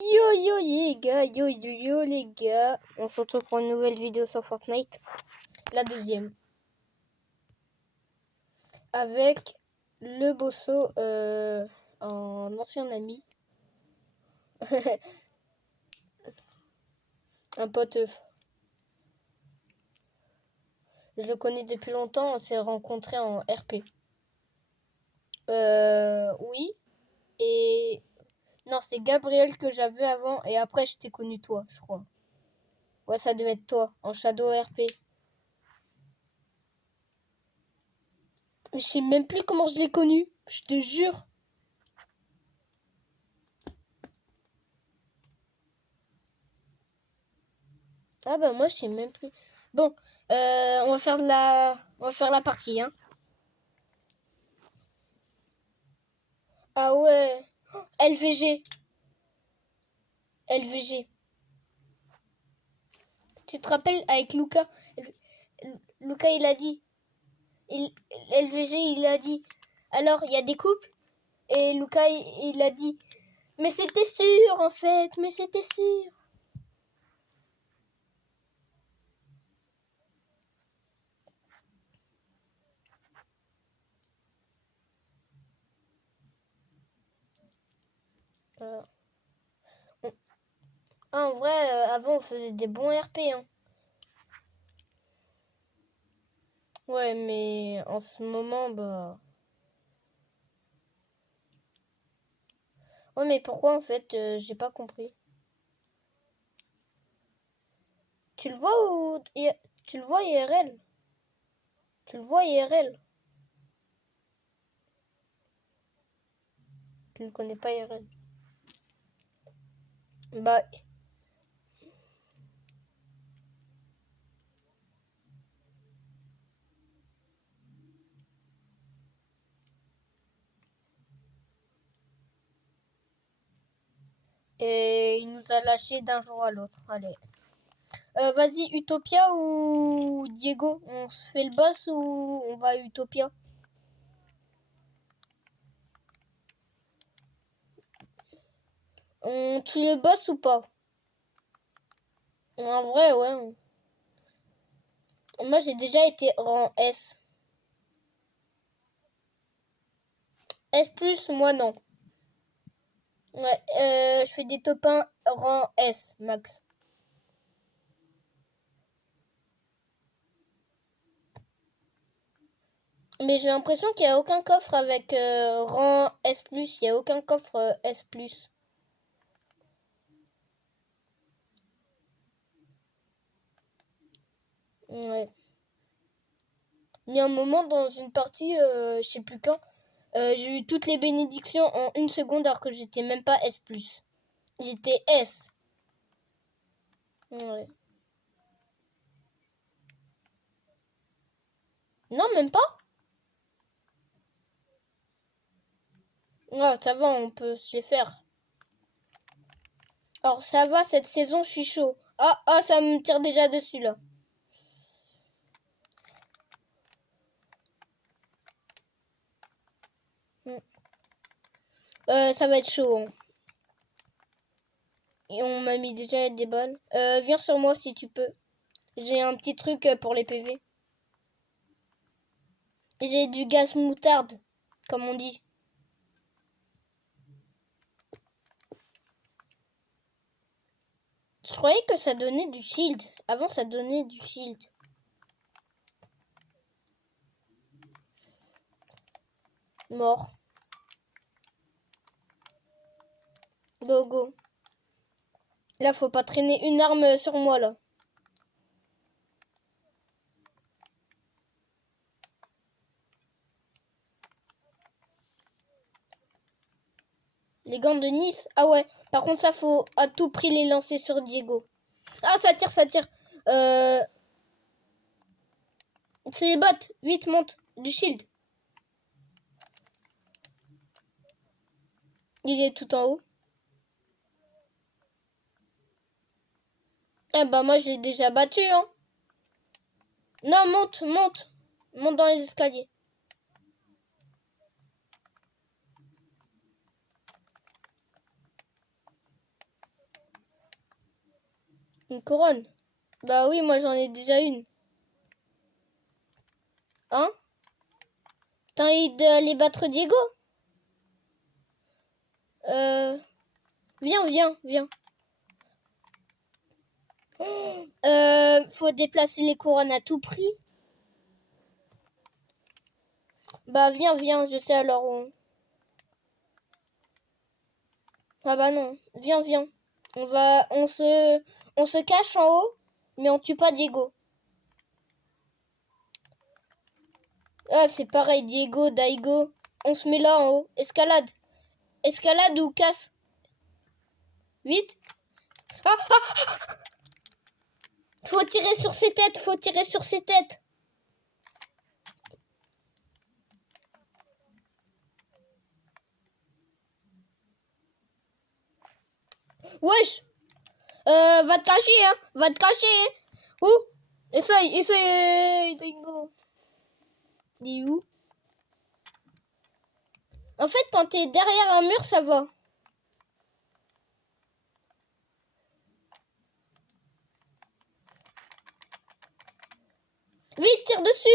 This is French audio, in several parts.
Yo les gars, on se retrouve pour une nouvelle vidéo sur Fortnite, la deuxième, avec le bosso, un ancien ami, un pote, je le connais depuis longtemps, on s'est rencontrés en RP. Oui, et non, c'est Gabriel que j'avais avant, et après je t'ai connu toi, je crois. Ouais, ça devait être toi, en Shadow RP. Je sais même plus comment je l'ai connu, je te jure. Ah bah moi je sais même plus. Bon, on va faire la partie, hein. Ah ouais. Oh, LVG. LVG. Tu te rappelles avec Lucas? Lucas il a dit. LVG il a dit. Alors il y a des couples. Et Lucas il a dit. Mais c'était sûr en fait. Mais c'était sûr. Euh, Ah, en vrai, avant on faisait des bons RP, hein. Ouais, mais en ce moment, bah. Ouais, mais pourquoi en fait, j'ai pas compris. Tu le vois ou tu le vois IRL? Tu le vois IRL? Tu le connais pas IRL? Bah, et il nous a lâché d'un jour à l'autre. Allez. Vas-y, Utopia ou Diego? On se fait le boss ou on va à Utopia? On tue le boss ou pas? En vrai, ouais. Moi, j'ai déjà été rang S. S+, moi non. Ouais, je fais des top 1 rang S, max. Mais j'ai l'impression qu'il n'y a aucun coffre avec rang S+. Il n'y a aucun coffre S+. Ouais. Mais un moment, dans une partie, je sais plus quand, j'ai eu toutes les bénédictions en une seconde alors que j'étais même pas S+. J'étais S. Ouais. Non, même pas. Ouais, ça va, on peut se les faire. Alors ça va, cette saison, je suis chaud. Ah, ça me tire déjà dessus, là. Ça va être chaud, hein. Et on m'a mis déjà des balles. Viens sur moi si tu peux. J'ai un petit truc pour les PV. J'ai du gaz moutarde, comme on dit. Je croyais que ça donnait du shield. Avant, ça donnait du shield. Mort. Go, go. Là, faut pas traîner une arme sur moi, là. Les gants de Nice. Ah ouais. Par contre, ça, faut à tout prix les lancer sur Diego. Ah, ça tire, ça tire. C'est les bots. Vite, monte. Du shield. Il est tout en haut. Eh bah, moi, je l'ai déjà battu, hein. Non, monte, monte. Monte dans les escaliers. Une couronne. Bah oui, moi j'en ai déjà une. Hein? T'as envie d'aller battre Diego? Viens. Faut déplacer les couronnes à tout prix. Bah viens, je sais alors où. Ah bah non, viens. On se cache en haut, mais on tue pas Diego. Ah, c'est pareil, Diego, Daigo. On se met là en haut. Escalade. Escalade ou casse. Vite. Ah, faut tirer sur ses têtes. Wesh. Va te cacher, hein. Où? Essaye, Daigo. Il est où? En fait, quand t'es derrière un mur, ça va. Vite, tire dessus.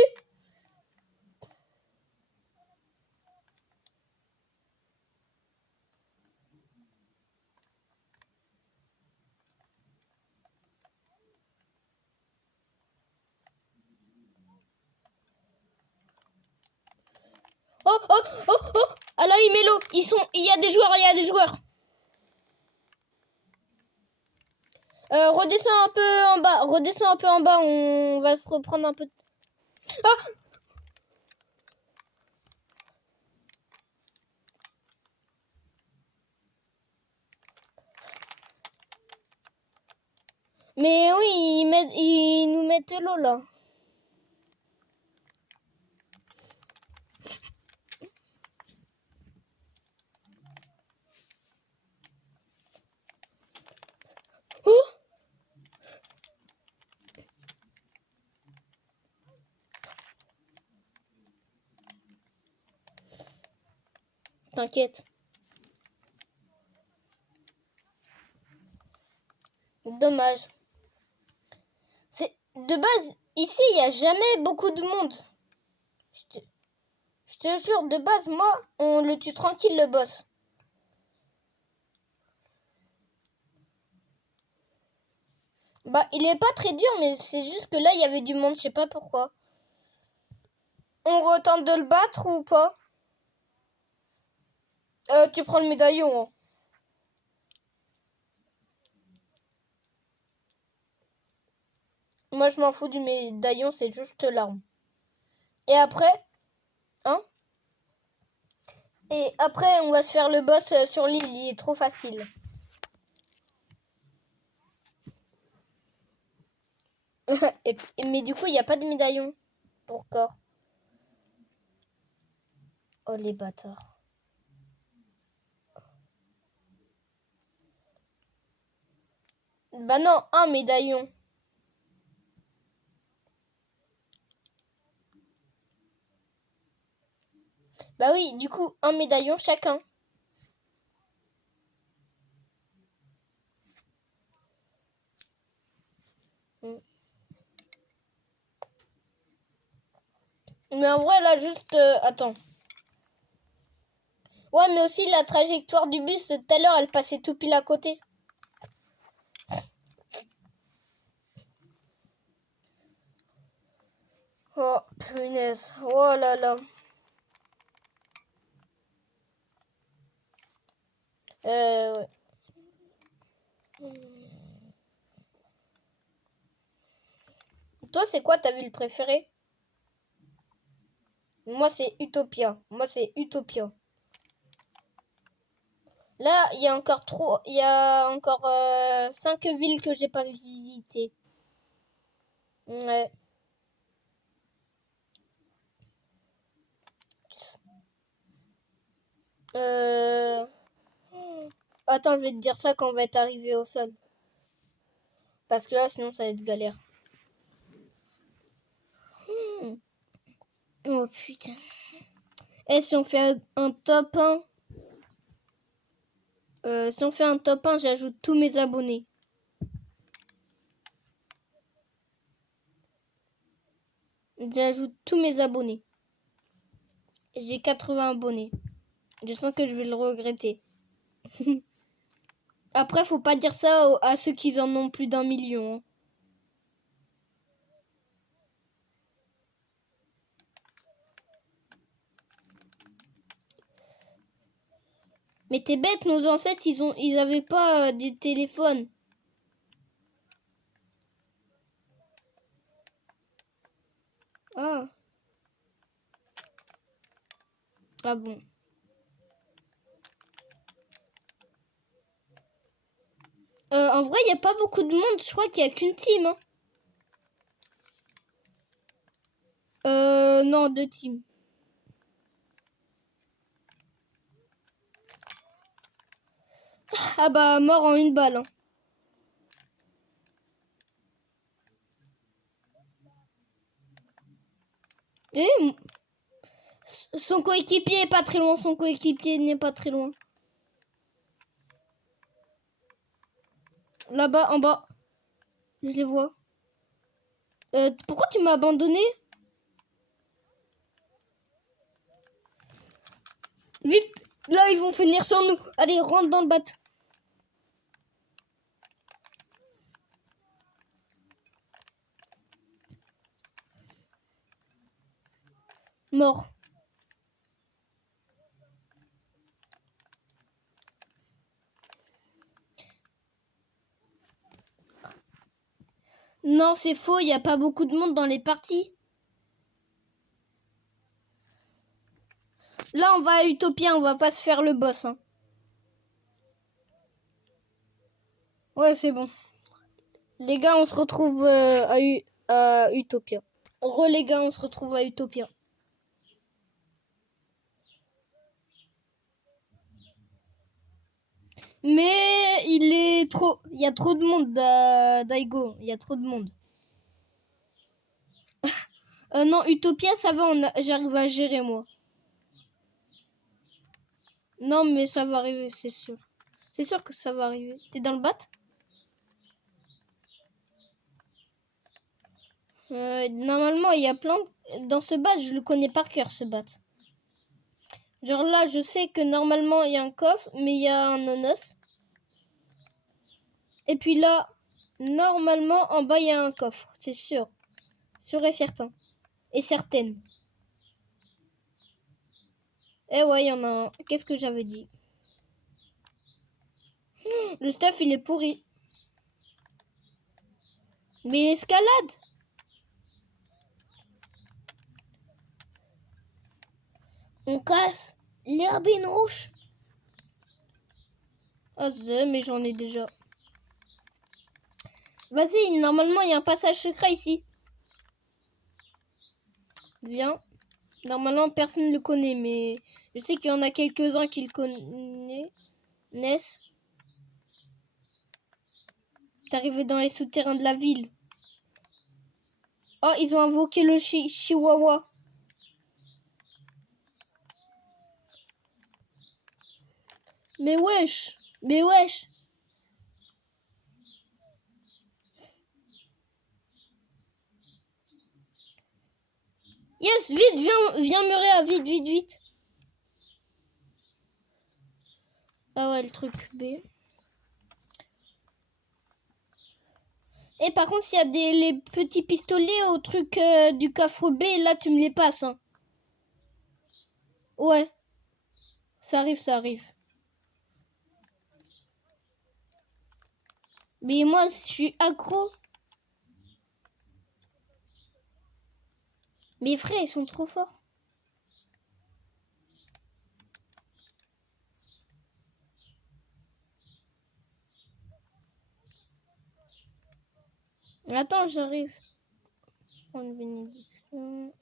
Oh. Ah là, il met l'eau. Il y a des joueurs. Redescends un peu en bas. On va se reprendre un peu. Ah! Mais oui, ils nous mettent l'eau là. Oh! T'inquiète. Dommage. De base, ici, il n'y a jamais beaucoup de monde. Je te jure, de base, moi, on le tue tranquille, le boss. Bah, il est pas très dur, mais c'est juste que là, il y avait du monde, je sais pas pourquoi. On retente de le battre ou pas? Tu prends le médaillon. Hein. Moi, je m'en fous du médaillon, c'est juste l'arme. Et après, hein? Et après, on va se faire le boss sur l'île, il est trop facile. Mais du coup, il n'y a pas de médaillon pour corps. Oh, les bâtards. Bah non, un médaillon. Bah oui, du coup, un médaillon chacun. Mais en vrai, là, juste... attends. Ouais, mais aussi la trajectoire du bus, tout à l'heure, elle passait tout pile à côté. Oh, punaise. Oh là là. Ouais. Toi, c'est quoi ta ville préférée? Moi, c'est Utopia. Là, il y a encore 5 villes que j'ai pas visitées. Ouais. Attends, je vais te dire ça quand on va être arrivé au sol. Parce que là, sinon, ça va être galère. Oh putain. Et si on fait un top 1 si on fait un top 1, j'ajoute tous mes abonnés. J'ajoute tous mes abonnés. J'ai 80 abonnés. Je sens que je vais le regretter. Après, faut pas dire ça à ceux qui en ont plus d'1 million. Hein. Mais t'es bête, nos ancêtres, ils avaient pas des téléphones. Ah. Ah bon. En vrai, il n'y a pas beaucoup de monde. Je crois qu'il n'y a qu'une team. Hein. Non, 2 teams. Ah bah, mort en une balle. Hein. Et son coéquipier est pas très loin. Son coéquipier n'est pas très loin. Là-bas, en bas. Je les vois. Pourquoi tu m'as abandonné? Vite! Là, ils vont finir sur nous. Allez, rentre dans le bat. Mort. Non, c'est faux. Il n'y a pas beaucoup de monde dans les parties. Là, on va à Utopia. On va pas se faire le boss. Hein. Ouais, c'est bon. Les gars, on se retrouve à Utopia. Les gars, on se retrouve à Utopia. Mais il y a trop de monde, Daigo. Il y a trop de monde. Non, Utopia, ça va, j'arrive à gérer, moi. Non, mais ça va arriver, c'est sûr. C'est sûr que ça va arriver. T'es dans le bat? Normalement, il y a plein... Dans ce bat, je le connais par cœur, ce bat. Genre là, je sais que normalement, il y a un coffre, mais il y a un nonos. Et puis là, normalement, en bas, il y a un coffre. C'est sûr. Sûr et certain. Et certaine. Eh ouais, il y en a un. Qu'est-ce que j'avais dit? Le stuff, il est pourri. Mais escalade! On casse l'herbine rouge. Ah, mais j'en ai déjà. Vas-y, normalement, il y a un passage secret ici. Viens. Normalement, personne ne le connaît, mais je sais qu'il y en a quelques-uns qui le connaissent. T'es arrivé dans les souterrains de la ville. Oh, ils ont invoqué le Chihuahua. Mais wesh. Mais wesh. Yes, vite, viens Murea, vite, vite, vite. Ah ouais, le truc B. Et par contre, s'il y a les petits pistolets au truc du coffre B, là, tu me les passes. Hein. Ouais. Ça arrive, ça arrive. Mais moi, je suis accro. Mes frères, ils sont trop forts. Attends, j'arrive. Prendre bénédiction.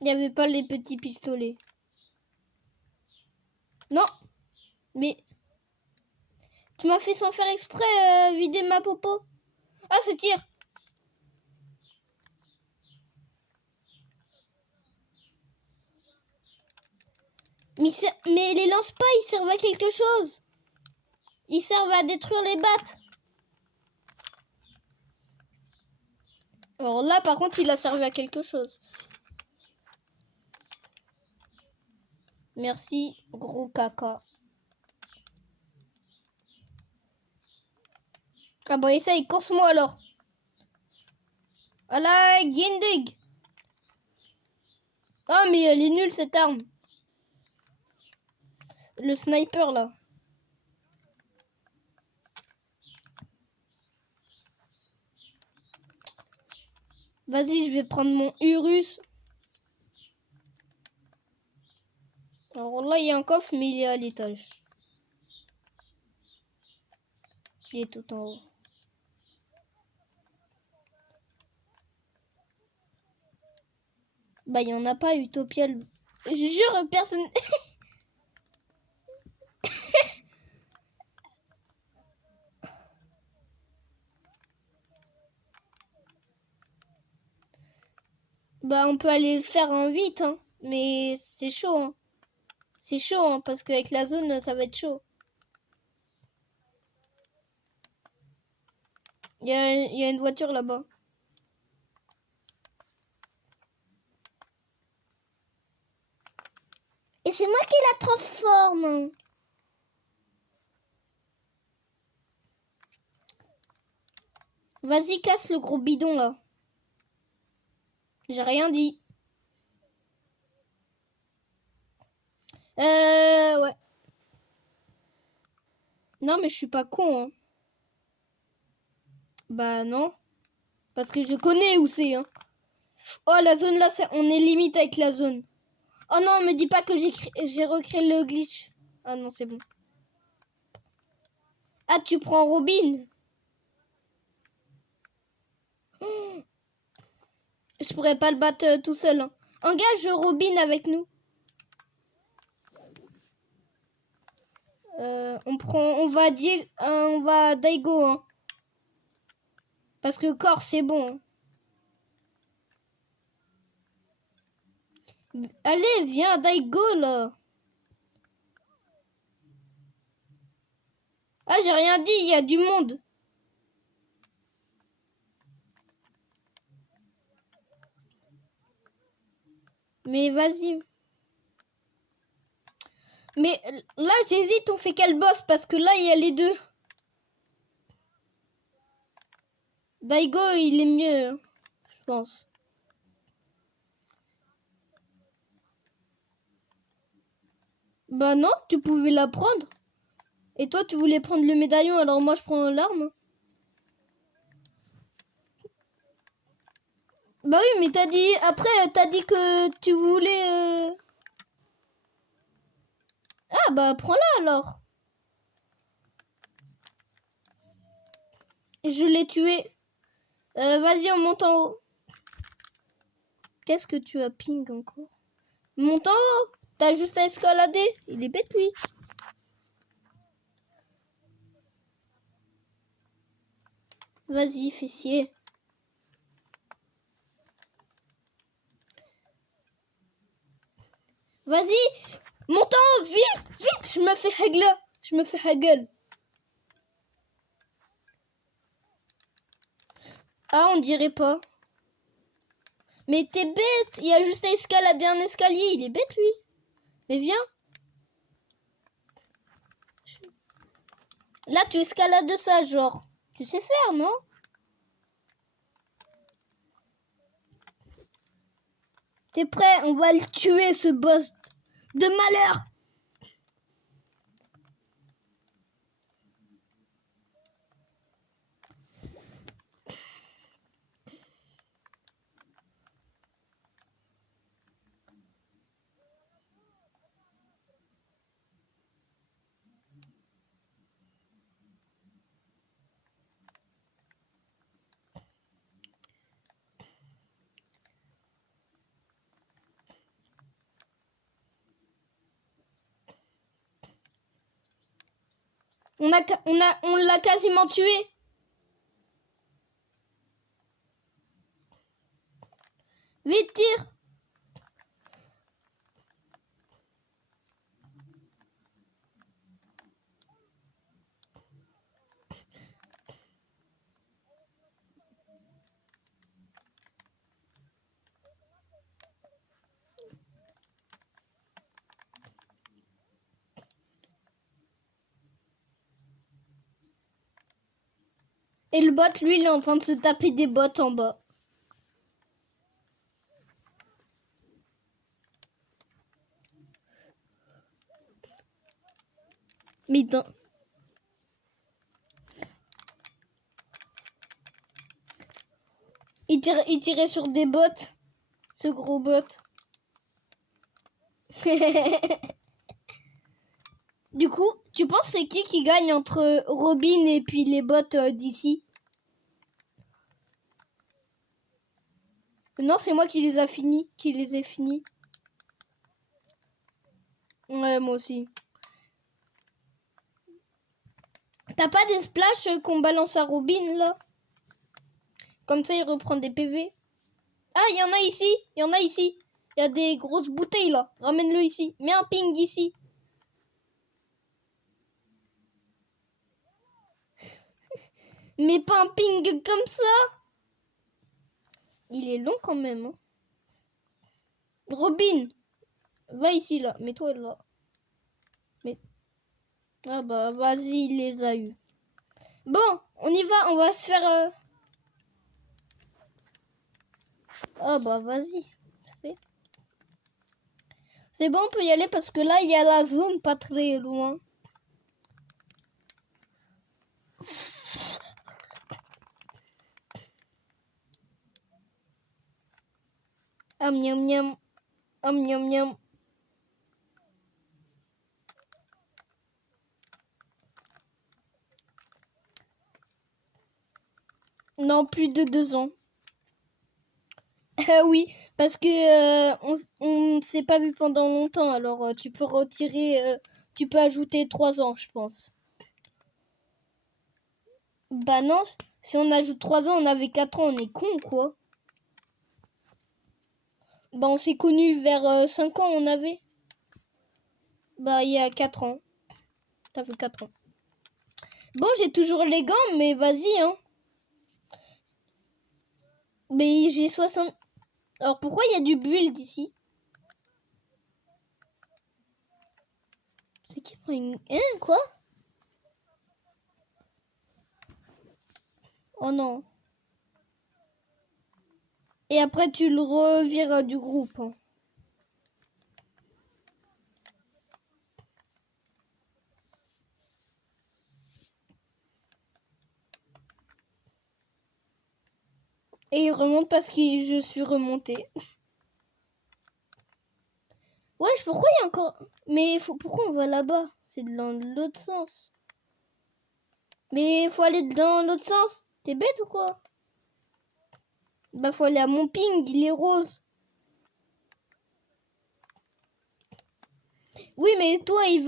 Il n'y avait pas les petits pistolets. Non. Mais... Tu m'as fait sans faire exprès vider ma popo. Ah, ce tir. Mais les lance pas, ils servent à quelque chose. Ils servent à détruire les battes. Alors là, par contre, il a servi à quelque chose. Merci, gros caca. Ah bah essaye, course-moi alors. Ah là, Gindig. Ah mais elle est nulle cette arme. Le sniper là. Vas-y, je vais prendre mon Urus. Alors là, il y a un coffre, mais il est à l'étage. Il est tout en haut. Bah, il n'y en a pas, Utopia. Je jure, personne... Bah, on peut aller le faire en vite, hein. Mais c'est chaud, hein. C'est chaud, hein, parce qu'avec la zone, ça va être chaud. Il y a une voiture là-bas. Et c'est moi qui la transforme. Vas-y, casse le gros bidon, là. J'ai rien dit. Ouais. Non, mais je suis pas con, hein. Bah, non. Parce que je connais où c'est, hein. Oh, la zone, là, on est limite avec la zone. Oh non, me dis pas que j'ai recréé le glitch. Ah non, c'est bon. Ah, tu prends Robin. Je pourrais pas le battre tout seul, hein. Engage Robin avec nous. On va Daigo, hein. Parce que corps, c'est bon. Allez, viens, Daigo, là. Ah, j'ai rien dit, il y a du monde. Mais vas-y. Mais là, j'hésite, on fait quel boss? Parce que là, il y a les deux. Daigo, il est mieux, hein, je pense. Bah non, tu pouvais la prendre. Et toi, tu voulais prendre le médaillon, alors moi, je prends l'arme. Bah oui, mais t'as dit... Après, t'as dit que tu voulais... Ah bah, prends-la, alors. Je l'ai tué. Vas-y, on monte en haut. Qu'est-ce que tu as ping encore? Monte en haut. T'as juste à escalader. Il est bête, lui. Vas-y, fessier. Vas-y, monte en haut, vite, vite. Je me fais haggle. Je me fais haggle. Ah, on dirait pas. Mais t'es bête. Il y a juste à escalader un escalier. Il est bête, lui. Mais viens. Là, tu escalades ça, genre. Tu sais faire, non? T'es prêt? On va le tuer, ce boss de malheur. On l'a quasiment tué. Vite, tire. Et le bot, lui, il est en train de se taper des bots en bas. Mais dans... Il tirait sur des bots. Ce gros bot. Du coup, tu penses c'est qui gagne entre Robin et puis les bots d'ici? Non, c'est moi qui les ai finis. Ouais, moi aussi. T'as pas des splash qu'on balance à Robin, là? Comme ça, il reprend des PV. Ah, il y en a ici. Il y en a ici. Il y a des grosses bouteilles, là. Ramène-le ici. Mets un ping ici. Mais pas un ping comme ça. Il est long quand même. Hein. Robin, va ici, là. Mets-toi là. Ah bah, vas-y, il les a eu. Bon, on y va. On va se faire... Ah bah, vas-y. C'est bon, on peut y aller parce que là, il y a la zone pas très loin. Miam miam. Miam miam. Non, plus de 2 ans. Oui, parce que on s'est pas vu pendant longtemps. Alors, tu peux retirer... tu peux ajouter 3 ans, je pense. Bah non, si on ajoute 3 ans, on avait 4 ans. On est con, quoi. Bah, on s'est connus vers 5 ans, on avait. Bah, il y a 4 ans. Ça fait 4 ans. Bon, j'ai toujours les gants, mais vas-y, hein. Mais j'ai 60... Alors, pourquoi il y a du build ici? C'est qui prend une... Hein, quoi? Oh non. Et après, tu le revires du groupe. Hein. Et il remonte parce que je suis remontée. Wesh, pourquoi il y a encore... Mais pourquoi on va là-bas? C'est dans l'autre sens. Mais il faut aller dans l'autre sens. T'es bête ou quoi? Bah, faut aller à mon ping, il est rose. Oui, mais toi, il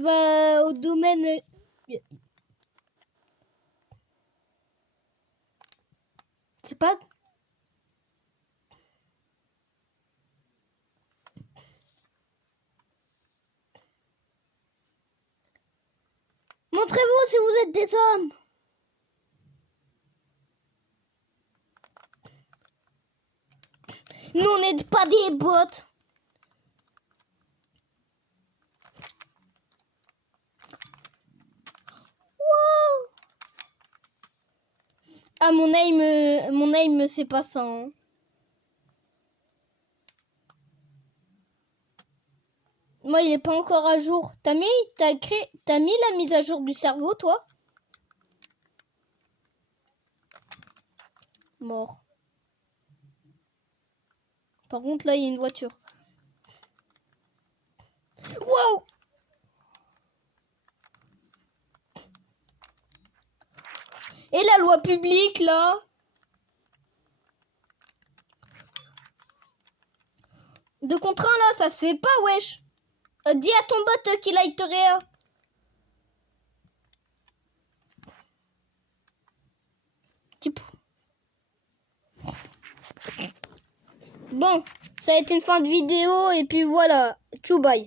va au domaine... C'est pas... Montrez-vous si vous êtes des hommes. Nous, on n'est pas des bots. Wow. Ah, mon aim, c'est pas ça. Hein. Moi, il est pas encore à jour. T'as mis la mise à jour du cerveau, toi? Mort. Par contre, là, il y a une voiture. Wow! Et la loi publique, là? De contre un, là, ça se fait pas, wesh. Dis à ton bot qu'il aille te réa. Bon, ça a été une fin de vidéo et puis voilà. Tchou bye.